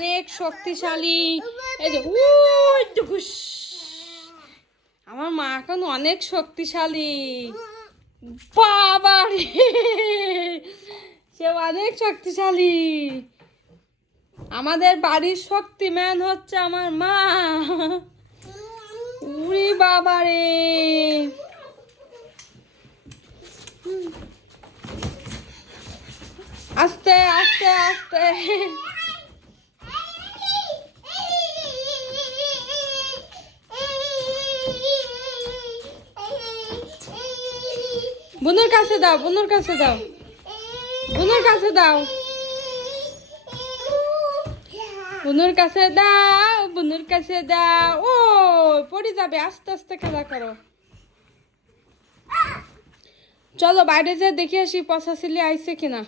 অনেক শক্তিশালী। এই যে আমার মা এখন অনেক শক্তিশালী। বাবা রে, সে অনেক শক্তিশালী। আমাদের বাড়ির শক্তিমান হচ্ছে আমার মা। উরে বাবা রে, আস্তে আস্তে আস্তে। বুনুর কাছে দাও, বুনুর কাছে দাও, বুনুর কাছে দাও, বুনুর কাছে দাও, বুনুর কাছে দাও। ও পড়ে যাবে, আস্তে আস্তে খেলা করো। চলো বাইরে যেয়ে দেখে আসি পচা ছেলে আইছে কিনা।